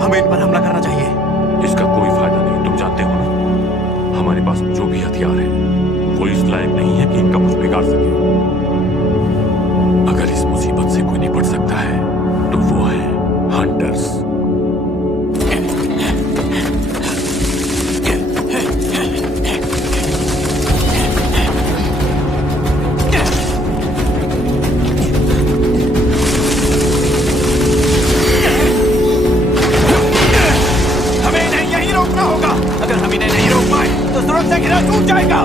हमें इन पर हमला करना चाहिए। इसका कोई फायदा नहीं, तुम जानते हो ना, हमारे पास जो भी हथियार है वो इस लायक नहीं है कि इनका कुछ बिगाड़ सके। अगर इस मुसीबत से कोई निपट सकता है तो वो है हंटर्स। सुरक्षा घेरा टूट जाएगा।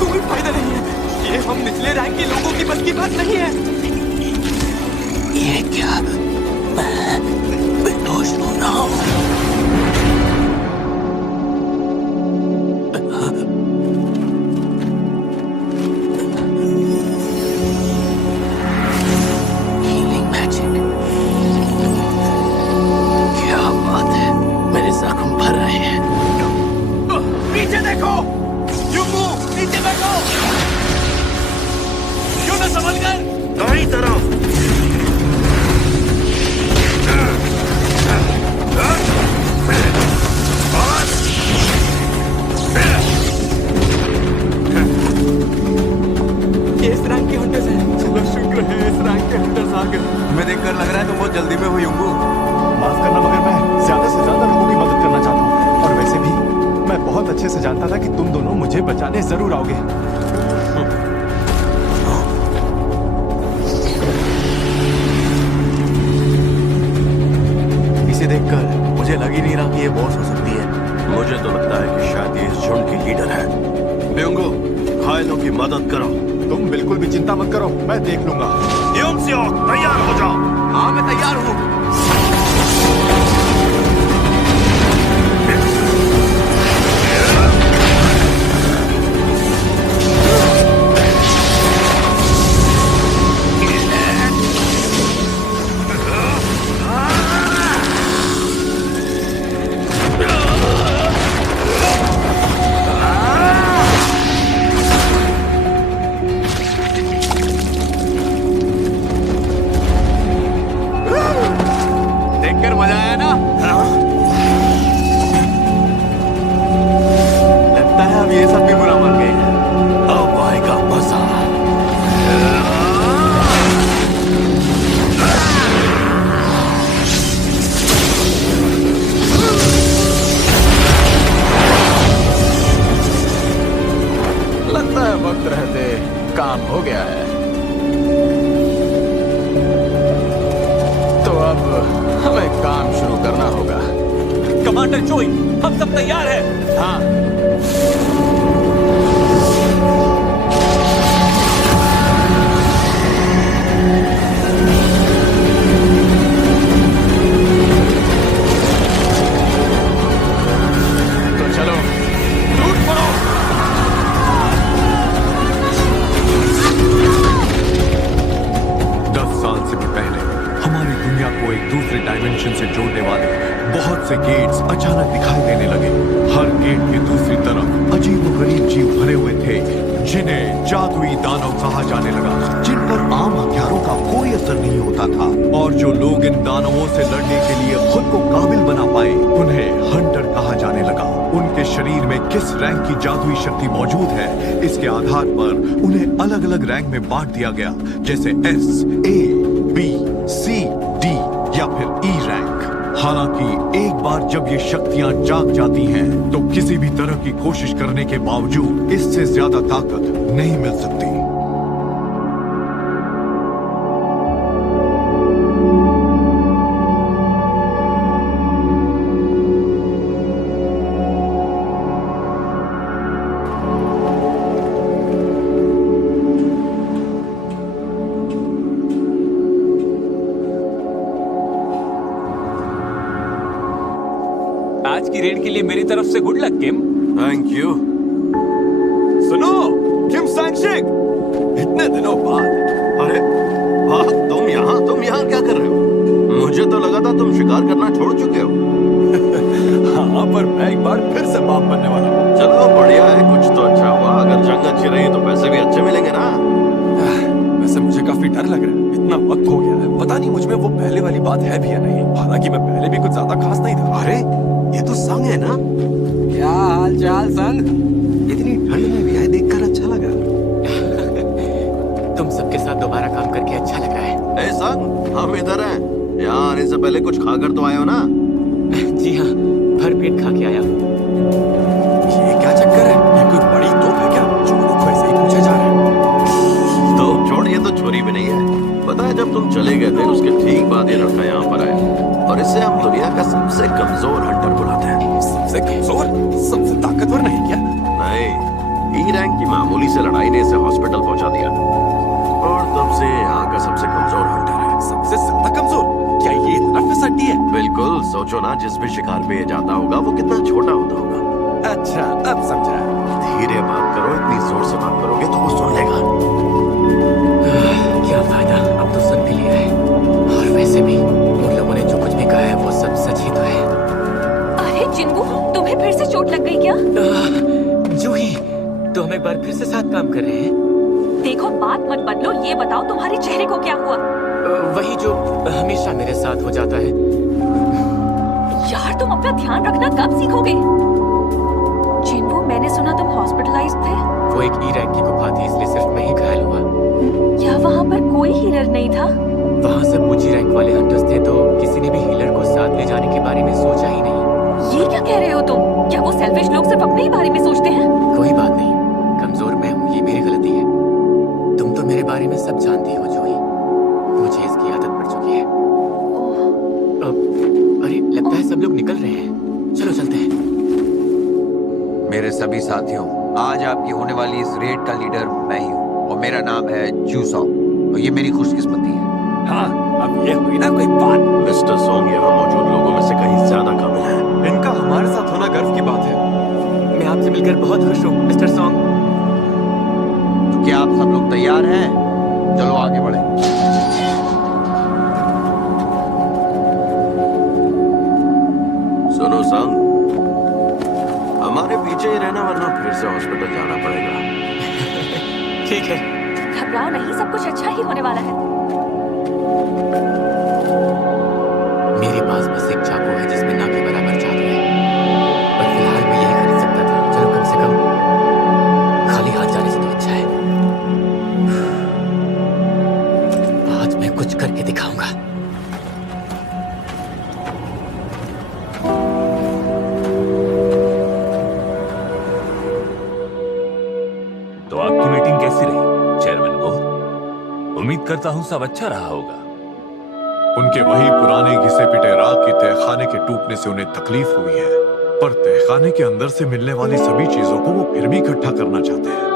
कोई फायदा नहीं है, ये हम निचले रैंक के लोगों की बस की बात नहीं है। ये क्या मैं बेहोश हो रहा हूँ? तुम्हें देखकर लग रहा है तुम बहुत जल्दी में हुई होंगे। माफ करना मगर मैं ज्यादा से ज्यादा लोगों की मदद करना चाहता हूँ, और वैसे भी मैं बहुत अच्छे से जानता था कि तुम दोनों मुझे बचाने जरूर आओगे। इसे देखकर मुझे लग ही नहीं रहा कि ये बॉस हो सकती है। मुझे तो लगता है कि शायद ये इस झुंड की लीडर है। ब्योंगो, घायलों की मदद करो। तुम बिल्कुल भी चिंता मत करो, मैं देख लूंगा। योंगसियोक, तैयार हो जाओ। हाँ, मैं तैयार हूँ। मजा आया ना? लगता है अब ये सब भी बुरा मान गए। अब आएगा मजा। लगता है वक्त रहते काम हो गया है। तो अब हमें काम शुरू करना होगा। कमांडर चोई, हम सब तैयार हैं। हाँ, तो चलो टूट पड़ो। 10 साल से भी पहले हमारी दुनिया को एक दूसरे डायमेंशन से जोड़ने वाले बहुत से गेट्स अचानक दिखाई देने लगे। हर गेट की दूसरी तरफ अजीबोगरीब जीव भरे हुए थे, जिन्हें जादुई दानव कहा जाने लगा, जिन पर आम हथियारों का कोई असर नहीं होता था। और जो लोग इन दानवों से लड़ने के लिए खुद को काबिल बना पाए उन्हें हंटर कहा जाने लगा। उनके शरीर में किस रैंक की जादुई शक्ति मौजूद है, इसके आधार पर उन्हें अलग अलग रैंक में बांट दिया गया, जैसे S, A, B, C, D या फिर E रैंक। हालांकि एक बार जब ये शक्तियां जाग जाती हैं, तो किसी भी तरह की कोशिश करने के बावजूद इससे ज्यादा ताकत नहीं मिल सकती। आज की रेड के लिए मेरी तरफ से good luck Kim. Thank you. सुनो किम सांगशिक, इतने दिनों बाद। अरे वाह, तुम यहाँ क्या कर रहे हो? मुझे तो लगा था तुम शिकार करना छोड़ चुके हो। हाँ, पर मैं एक बार फिर से बाप बनने वाला हूँ। चलो बढ़िया है, कुछ तो अच्छा हुआ। अगर जंग अच्छी रही तो पैसे भी अच्छे मिलेंगे ना। वैसे मुझे काफी डर लग रहा है, इतना वक्त हो गया है, पता नहीं मुझ में वो पहले वाली बात है भी या नहीं। हालांकि मैं पहले भी कुछ ज्यादा खास नहीं था। अरे ये तो संग है ना। क्या हाल चाल संग? इतनी ठंड में भी आए देखकर अच्छा लगा। तुम सबके साथ दोबारा काम करके अच्छा लग रहा है। ए संग, हम इधर हैं। यहाँ आने से पहले कुछ खाकर तो आए हो ना। जी हाँ, भर पेट खा के आया हूँ। ये क्या चक्कर है? ये कोई बड़ी तोप है क्या जो लोग वैसे ही पूछे जा रहे हैं? तो छोड़, ये तो छोरी भी नहीं है। पता है जब तुम चले गए थे उसके ठीक बाद ये लड़का यहाँ पर आया, और इससे हम दुनिया का सबसे कमजोर हंटर बुलाते हैं। सबसे कमजोर, सबसे ताकतवर नहीं क्या? नहीं, ई रैंक की मामूली से लड़ाई ने इसे हॉस्पिटल पहुंचा दिया, और तब से यहाँ का सबसे कमजोर हंटर है। सबसे ज्यादा कमजोर? क्या ये इतना फिसड्डी है? बिल्कुल, सोचो ना, जिस भी शिकार पे ये जाता होगा वो कितना छोटा होता होगा। अच्छा, अब समझा। धीरे बात करो, इतनी जोर से बात करोगे तो वो सुन लेगा। क्या फायदा, अब तो सुन भी लिया है। और वैसे भी उन लोगों ने जो कुछ भी कहा है वो सब सच ही तो है। अरे चिंगू, तुम्हें फिर से चोट लग गई क्या? जूही, तो हम एक बार फिर से साथ काम कर रहे हैं। देखो, बात मत बदलो, ये बताओ तुम्हारे चेहरे को क्या हुआ? वही जो हमेशा मेरे साथ हो जाता है। यार तुम अपना ध्यान रखना कब सीखोगे? चिंगू, मैंने सुना तुम हॉस्पिटलाइज्ड थे। वो एक ई रैंक की गुफा थी, इसलिए सिर्फ मैं ही घायल हुआ। क्या वहाँ पर कोई हीलर नहीं था? वहाँ सब ऊंची रैंक वाले हंटर्स थे, तो किसी ने भी हीलर को साथ ले जाने के बारे में सोचा ही नहीं। ये क्या कह रहे हो तुम? क्या वो सेल्फिश लोग सिर्फ अपने ही बारे में सोचते हैं? कोई बात नहीं, कमजोर मैं हूँ, ये मेरी गलती है। तुम तो मेरे बारे में सब जानती हो जूही, मुझे इसकी आदत पड़ चुकी है। अरे लगता है सब लोग निकल रहे हैं, चलो चलते हैं। मेरे सभी साथियों, आज आपकी होने वाली इस रेड का लीडर मैं ही हूँ, और मेरा नाम है जूसो, और ये मेरी खुशकिस्मती है। हाँ, अब ये हुई ना कोई बात। मिस्टर सोंग यहाँ मौजूद लोगों में से कहीं ज्यादा काबिल है। इनका हमारे साथ होना गर्व की बात है। मैं आपसे मिलकर बहुत खुश हूँ मिस्टर सॉन्ग। तो क्या आप सब लोग तैयार हैं? चलो आगे बढ़े। सुनो संग, हमारे पीछे ही रहना, वरना फिर से हॉस्पिटल जाना पड़ेगा। ठीक है। घबराओ नहीं, सब कुछ अच्छा ही होने वाला है। मेरे पास बस एक चाकू है जिसमें ना के बराबर जादू है, पर फिलहाल मैं यही खरीद सकता था। चलो कम से कम खाली हाथ जाने से तो अच्छा है। आज मैं कुछ करके दिखाऊंगा। तो आपकी मीटिंग कैसी रही चेयरमैन को? उम्मीद करता हूं सब अच्छा रहा होगा। उनके वही पुराने घिसे पिटे राग के तहखाने के टूटने से उन्हें तकलीफ हुई है, पर तहखाने के अंदर से मिलने वाली सभी चीजों को वो फिर भी इकट्ठा करना चाहते हैं।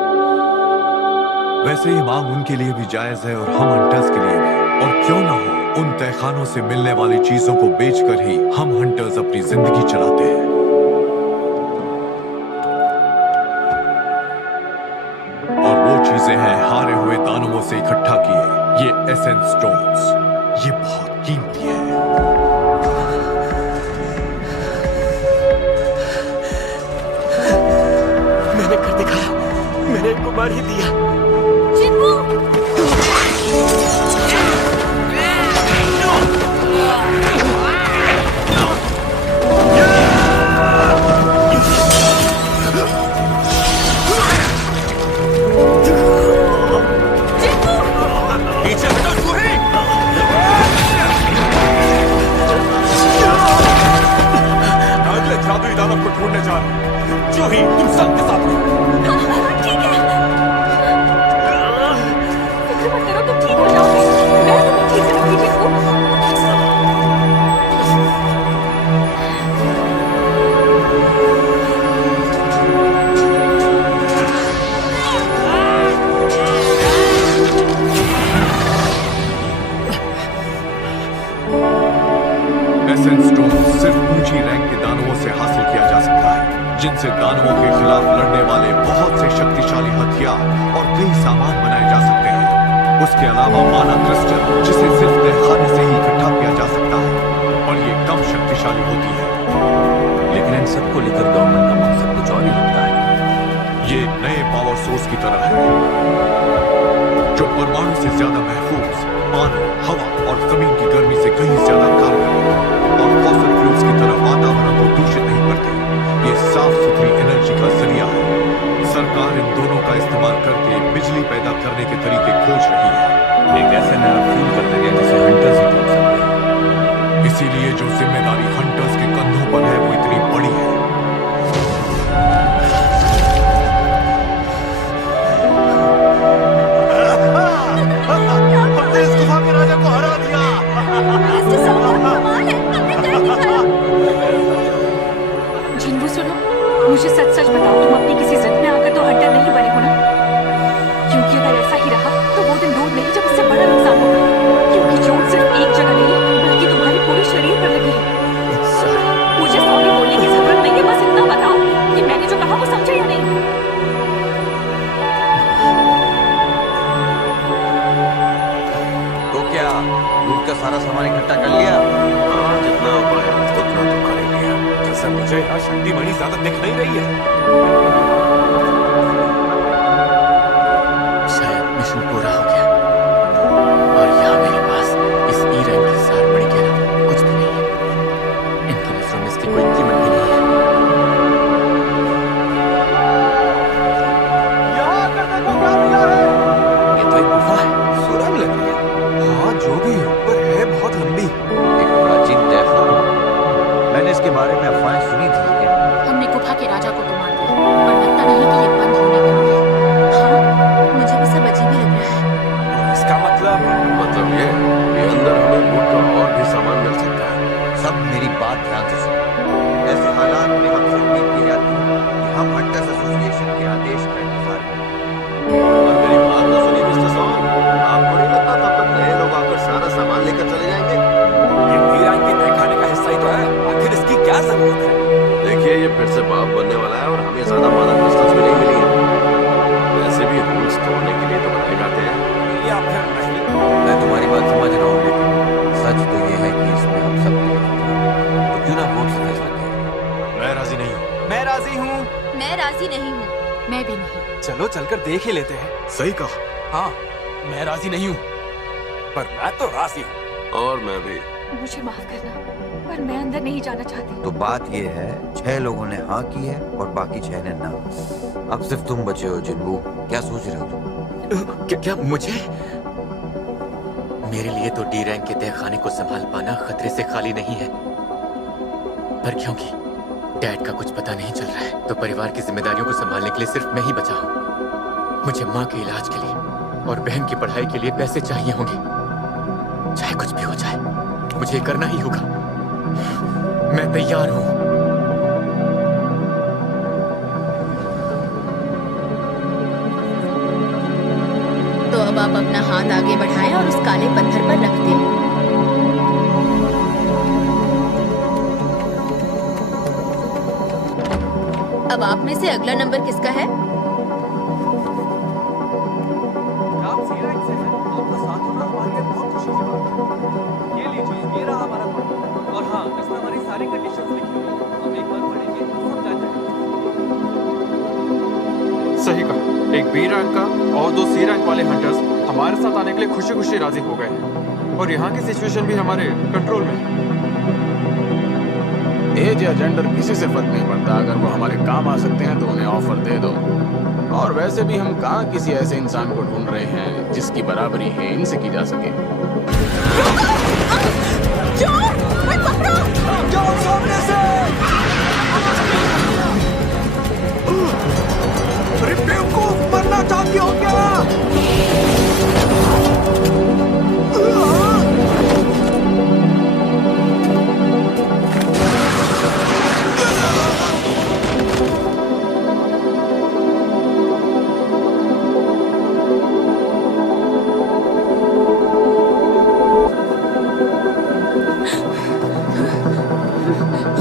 वैसे ये मांग उनके लिए भी जायज है और हम हंटर्स के लिए भी। और क्यों ना हो, उन तहखानों से मिलने वाली चीजों को बेचकर ही हम हंटर्स अपनी जिंदगी चलाते हैं। और वो चीजें हैं हारे हुए दानवों से इकट्ठा किए ये एसेंस स्टोन्स। ये बहुत कीमती है। मैंने कर दिखाया, मैंने एक को मार ही दिया। चिंगू! पीछे हटो जूही! अगले जादुई दानव को ढूंढने जा रहे हैं। जूही, तुम संग के साथ रहो। हाँ, ठीक है। फिक्र मत करो, तुम ठीक हो जाओगे। मैं तुम्हें ठीक से रखूंगी चिंगू। एसेंस स्टोन सिर्फ ऊंची रैंक के दानवों से हासिल किया जा सकता है, जिनसे दानवों के खिलाफ लड़ने वाले बहुत से शक्तिशाली हथियार और कई सामान बनाए जा सकते हैं। उसके अलावा माना क्रिस्टल, जिसे सिर्फ तहखाने से ही इकट्ठा किया जा सकता है। और और ये कम शक्तिशाली होती है। लेकिन इन सबको लेकर गवर्नमेंट का मकसद कुछ और ही लगता है। ये नए पावर सोर्स की तरह है, जो परमाणु से ज्यादा महफूज, पानी, हवा और जमीन की गर्मी से कहीं ज्यादा कारगर और फॉसिल फ्यूल्स की तरह वातावरण को दूषित नहीं करते। ये साफ सुथरी एनर्जी का जरिया है। सरकार इन दोनों का इस्तेमाल करके बिजली पैदा करने के तरीके खोज रही है। एक ऐसे नया फ्यूल कर देंगे जिसे हंटर्स ही ढूंढ सकते हैं। इसीलिए जो जिम्मेदारी हंटर्स के कंधों पर है वो इतनी बड़ी है। हमने इस गुफा के राजा को हरा दिया। जिन्वू सुनो, मुझे सच सच बताओ, तुम अपनी किसी जिद में आकर तो हंटर नहीं बने हो ना? क्योंकि अगर ऐसा ही रहा तो वो दिन दूर नहीं जब इससे बड़ा नुकसान होगा। क्योंकि चोट सिर्फ एक जगह नहीं बल्कि तुम्हारे पूरे शरीर पर लगी है। मुझे सॉरी बोलने की जरूरत नहीं है, बस इतना बताओ कि मैंने जो कहा वो समझे या नहीं। तो क्या लूट का सारा सामान इकट्ठा कर लिया? हाँ, जितना हो पाया उतना तो कर ही लिया। जैसे मुझे यहाँ शक्ति बड़ी ज्यादा दिख नहीं रही है। शायद मिशन पूरा हो गया और यहाँ मेरे पास इस ई रैंक की सार मणि के अलावा कुछ भी नहीं है। इनकी नजरों में इसकी कोई कीमत भी नहीं है। यहाँ आकर देखो क्या मिला है। ये तो एक गुफा है। सुरंग लगी है। हाँ, जो भी हो, पर है बहुत लंबी। एक प्राचीन तहखाना। मैंने इसके बारे में अफवाहें सुनी थी, लेकिन हमने गुफा के राजा को तो मार दिया, पर लगता नहीं कि ये बंद होने वाली है। हाँ, मुझे भी सब अजीब ही लग रहा है। इसका मतलब ये अंदर हमें लूट का और भी सामान मिल सकता है। सब मेरी बात ध्यान से सुनो। ऐसे हालात में हमसे उम्मीद की जाती है कि हम हंटर्स एसोसिएशन के आदेश का इंतजार करें। और मेरी बात तो सुनिए मिस्टर सॉन्ग, आपको नहीं लगता तब तक नए लोग आकर सारा सामान लेकर चले जाएंगे? ये ईरान के तहखाने का हिस्सा ही तो है। आखिर इसकी क्या जरूरत है? देखिए, ये फिर से बाप बनने वाला है और हमें ज्यादा मानव क्रिस्टल्स भी नहीं मिली है। वैसे भी रूल्स तोड़ने के लिए तो बनाए जाते हैं। या फिर नहीं? मैं तुम्हारी बात समझ रहा हूँ, लेकिन सच तो ये है कि इसमें हम सब तो क्यों ना वोट से फैसला किया? मैं राजी नहीं हूँ। मैं राजी हूँ। मैं राजी नहीं हूँ। मैं भी नहीं। चलो चलकर देख ही लेते हैं। सही कहा। हाँ, मैं राजी नहीं हूँ, पर मैं तो राजी हूँ। और मैं भी। मुझे माफ करना, पर मैं अंदर नहीं जाना चाहती। तो बात ये है, 6 लोगों ने हाँ की है और बाकी 6 ने ना। अब सिर्फ तुम बचे हो जिन्वू। क्या सोच रहे हो तुम? क्या मुझे? मेरे लिए तो डी रैंक के तहखाने को संभाल पाना खतरे से खाली नहीं है, पर क्योंकि डैड का कुछ पता नहीं चल रहा है तो परिवार की जिम्मेदारियों को संभालने के लिए सिर्फ मैं ही बचा हूँ। मुझे माँ के इलाज के लिए और बहन की पढ़ाई के लिए पैसे चाहिए होंगे। चाहे कुछ भी हो जाए, मुझे करना ही होगा। मैं तैयार हूँ। तो अब आप अपना हाथ आगे बढ़ाएं और उस काले पत्थर पर रख दें। अब आप में से अगला नंबर किसका है? आप सी रैंक से हैं, आपका साथ होना हमारे लिए बहुत खुशी की बात है। ये लीजिए, ये रहा हमारा कॉन्ट्रैक्ट। और हाँ, इसमें हमारी सारी कंडीशंस लिखी हुई हैं। हम एक बार पढ़ेंगे तो समझा जाएगा। सही कहा। एक बी रैंक का और 2 सी रैंक वाले हंटर्स हमारे साथ आने के लिए खुशी खुशी राजी हो गए हैं और यहाँ की सिचुएशन भी हमारे कंट्रोल में है। एज या जेंडर किसी से फर्क नहीं पड़ता। अगर वो हमारे काम आ सकते हैं तो उन्हें ऑफर दे दो। और वैसे भी हम कहाँ किसी ऐसे इंसान को ढूंढ रहे हैं जिसकी बराबरी है इनसे की जा सके। मरना चाहती हो क्या?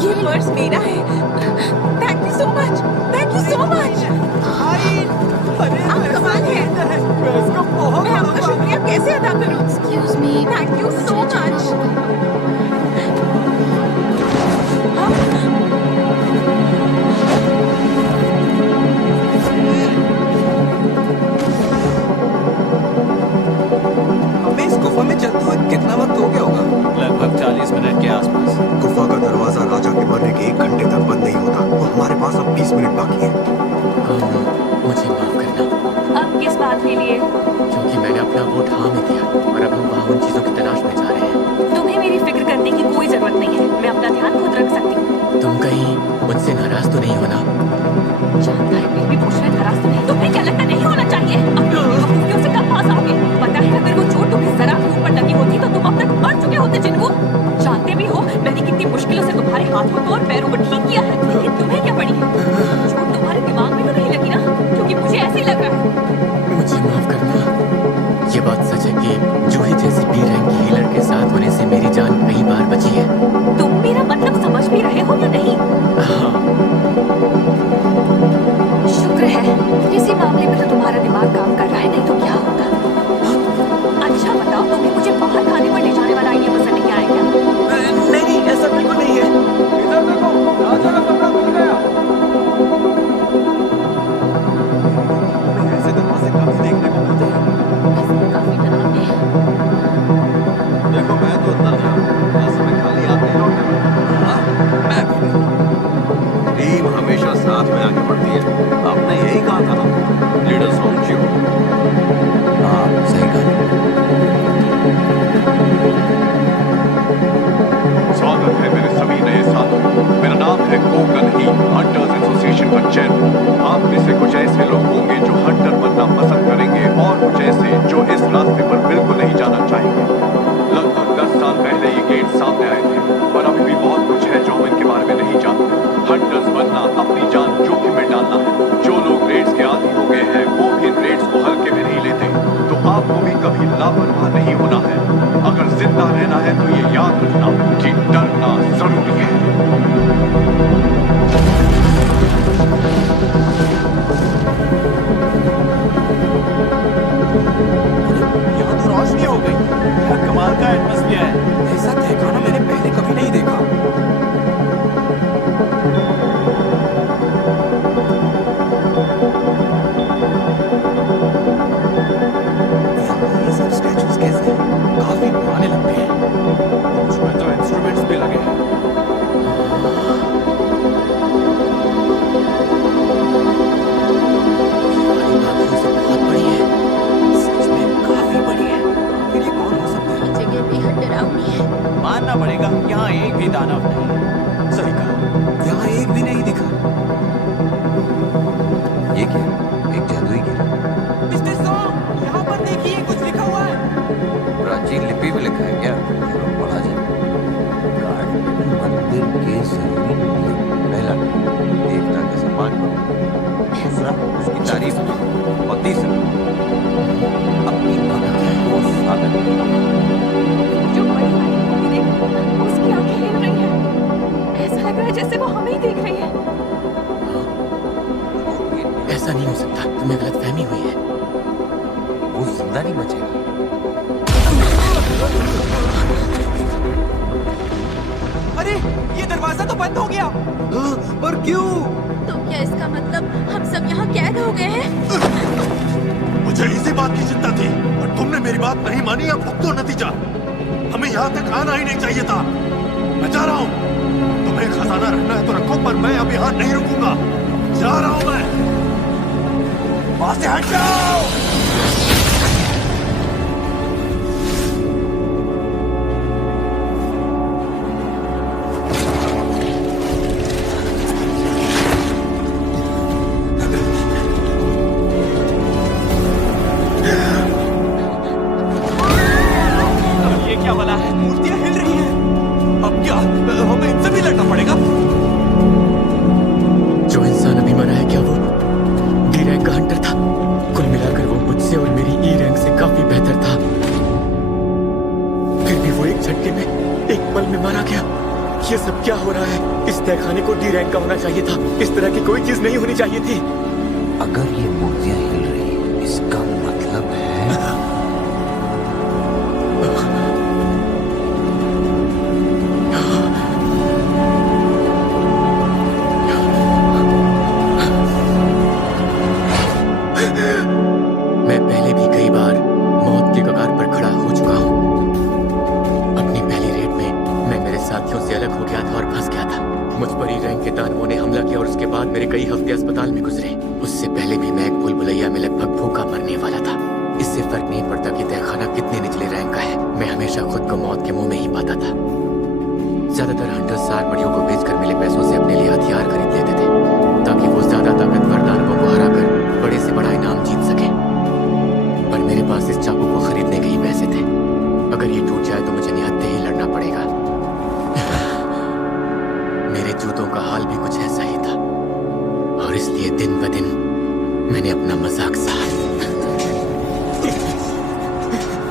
ये पर्स मेरा है। Thank you so much. Thank you so much. आप कमाल है। गुफा में चलते हुए कितना वक्त हो गया होगा? लगभग 40 मिनट के आसपास। गुफा का दरवाजा राजा के मरने के 1 घंटे तक बंद नहीं होता, तो हमारे पास अब 20 मिनट बाकी है। मुझे माफ करना। अब किस बात के लिए? क्योंकि मैंने अपना वोट हाँ में दिया और अब हम वहाँ उन चीजों की तलाश में जा रहे हैं। तुम्हें मेरी फिक्र करने की कोई जरूरत नहीं है, मैं अपना ध्यान खुद रख सकती हूँ। तुम कहीं मुझसे नाराज तो नहीं हो ना? जानता है फिर भी पूछ रहे नाराज तो नहीं। तुम्हें क्या लगता नहीं होना चाहिए? अपनी बेवकूफियों से कब पास आओगे? पता है अगर वो चोट तुम्हें जरा भी ऊपर लगी होती तो तुम अब तक मर चुके होते जिनको। जानते भी हो मैंने कितनी मुश्किलों से तुम्हारे हाथों को और पैरों को ठीक किया है, लेकिन तुम्हें क्या पड़ी? चोट तुम्हारे दिमाग में तो नहीं लगी ना? क्योंकि मुझे ऐसे ही लग रहा है। मुझे माफ करना। ये बात सच है कि जूही जैसी बी रैंक की हीलर के साथ होने से मेरी जान कई बार बची है। तुम मेरा मतलब समझ भी रहे हो या नहीं? हाँ। शुक्र है किसी मामले में तो तुम्हारा दिमाग काम कर रहा है, नहीं तो क्या होता। अच्छा बताओ, तुम्हें मुझे बाहर खाने पर ले जाने वाला आइडिया पसंद नहीं आया क्या? नहीं, ऐसा बिल्कुल नहीं है। इधर देखो, राजा का कमरा मिल गया। ऐसे दरवाजे कभी देखने को मिलते हैं। काफी डरावने हैं। देखो मैं तो अंदर जा रहा हूँ, ऐसे में खाली हाथ नहीं लौटने वाला। मैं भी नहीं। टीम हमेशा साथ में आगे बढ़ती है। आपने यही कहा था ना, लीडर्स होम क्यों? हाँ सही कहा। स्वागत है मेरे सभी नए साथियों। मेरा नाम है कोकन ही, हंटर्स एसोसिएशन का चेयरमैन। आप में से कुछ ऐसे लोग होंगे जो हंटर बनना पसंद करेंगे और कुछ ऐसे जो इस रास्ते पर बिल्कुल नहीं जाना चाहेंगे। लगभग 10 साल पहले ये गेट सामने आए थे, पर अभी भी बहुत कुछ है जो हम इनके बारे में नहीं जानते। हंटर्स बनना अपनी जान जोखिम में डालना है। जो लोग रेड्स के आदी हो गए हैं वो भी इन रेड्स को हल्के में नहीं लेते, तो आपको भी कभी लापरवाह नहीं होना है। अगर जिंदा रहना है तो ये याद रखना कि डरना जरूरी है। यहाँ तो रोशनी हो गई। क्या कमाल का एटमॉस्फेयर है। ऐसा तहखाना मैंने पहले कभी नहीं देखा। ये सब स्टैचूज कैसे हैं? काफी पुराने लगते हैं। उसमें तो इंस्ट्रूमेंट्स भी लगे हैं। बाकियों से बहुत बड़ी है। सच में काफी बड़ी है। फिर ये कौन हो सकता है? ये जगह बेहद डरावनी है। मानना पड़ेगा, यहाँ एक भी दानव नहीं। सही कहा, यहाँ एक भी नहीं दिखा। ये क्या? एक जादुई गिर। मिस्टर सॉन्ग, यहाँ पर देखिए कुछ लिखा हुआ है। प्राचीन लिपि में लिखा है क्या? चलो पढ़ा जाए। मंदिर के जरूरी नियम। पहला, देवता का सम्मान करो। दूसरा, उसकी तारीफ करो। और तीसरा, अपनी भक्ति को साबित करो। जो बड़ी वाली मूर्ति देखो, उसकी आंखें हिल रही हैं। ऐसा लग रहा है जैसे वो हमें ही देख रही है। ऐसा नहीं हो सकता, तुम्हें गलतफहमी हुई है। वो जिंदा नहीं बचेगा। अरे ये दरवाजा तो बंद हो गया। पर क्यों? तो क्या इसका मतलब हम सब यहाँ कैद हो गए हैं? मुझे इसी बात की चिंता थी और तुमने मेरी बात नहीं मानी। अब भुगतो नतीजा। हमें यहाँ तक आना ही नहीं चाहिए था। मैं जा रहा हूँ। तुम्हें खजाना रखना है तो रखो, पर मैं अब यहाँ नहीं रुकूंगा। जा रहा हूँ मैं। वहां से हट जाओ। ये क्या वाला है? मूर्तियां हिल रही हैं। अब क्या हमें इनसे भी लड़ना पड़ेगा? जो इंसान अभी मरा है, क्या वो डी रैंक का हंटर था? कुल मिलाकर वो मुझसे और मेरी ई रैंक से काफी बेहतर था। फिर भी वो एक झटके में, एक पल में मारा गया। ये सब क्या हो रहा है? इस तहखाने को डी रैंक का होना चाहिए था। इस तरह की कोई चीज नहीं होनी चाहिए थी। अगर ये मूर्तियां हिल रही, इसका मतलब है मैं पहले भी कई बार मौत के कगार पर खड़ा हो चुका हूं, बाद मेरे कई हफ्ते अस्पताल में गुजरे। उससे पहले भी मैं एक भूल भुलैया में लगभग भूखा मरने वाला था। इससे फर्क नहीं पड़ता कि तहखाना कितने निचले रैंक का है, मैं हमेशा खुद को मौत के मुंह में ही पाता था। ज्यादातर हंटर्स सार बड़ियों को बेचकर मिले पैसों से अपने लिए हथियार खरीद लेते थे ताकि वो ज्यादा ताकतवर दानवों को हराकर बड़े से बड़ा इनाम जीत सके। पर मेरे पास इस चाकू को खरीदने के ही पैसे थे। अगर ये टूट जाए तो मुझे निहत्थे ही लड़ना पड़ेगा। मेरे जूतों का हाल भी कुछ ऐसा ही था और इसलिए दिन ब दिन मैंने अपना मजाक सहा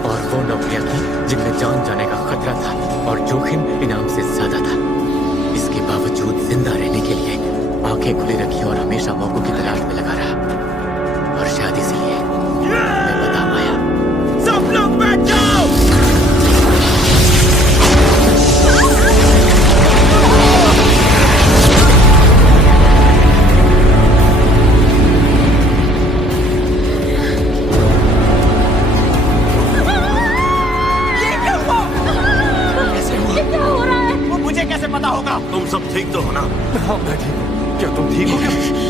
और वो नौकरियां की जिनमें जान जाने का खतरा था और जोखिम इनाम से ज्यादा था। इसके बावजूद जिंदा रहने के लिए आंखें खुली रखी और हमेशा मौकों की तलाश में लगा रहा और शायद इसीलिए मैं बता पाया। सब लोग बैठ जाओ। क्या हो रहा है? वो मुझे कैसे पता होगा? तुम सब ठीक तो हो ना? हाँ मैं ठीक हूँ। क्या तुम ठीक हो?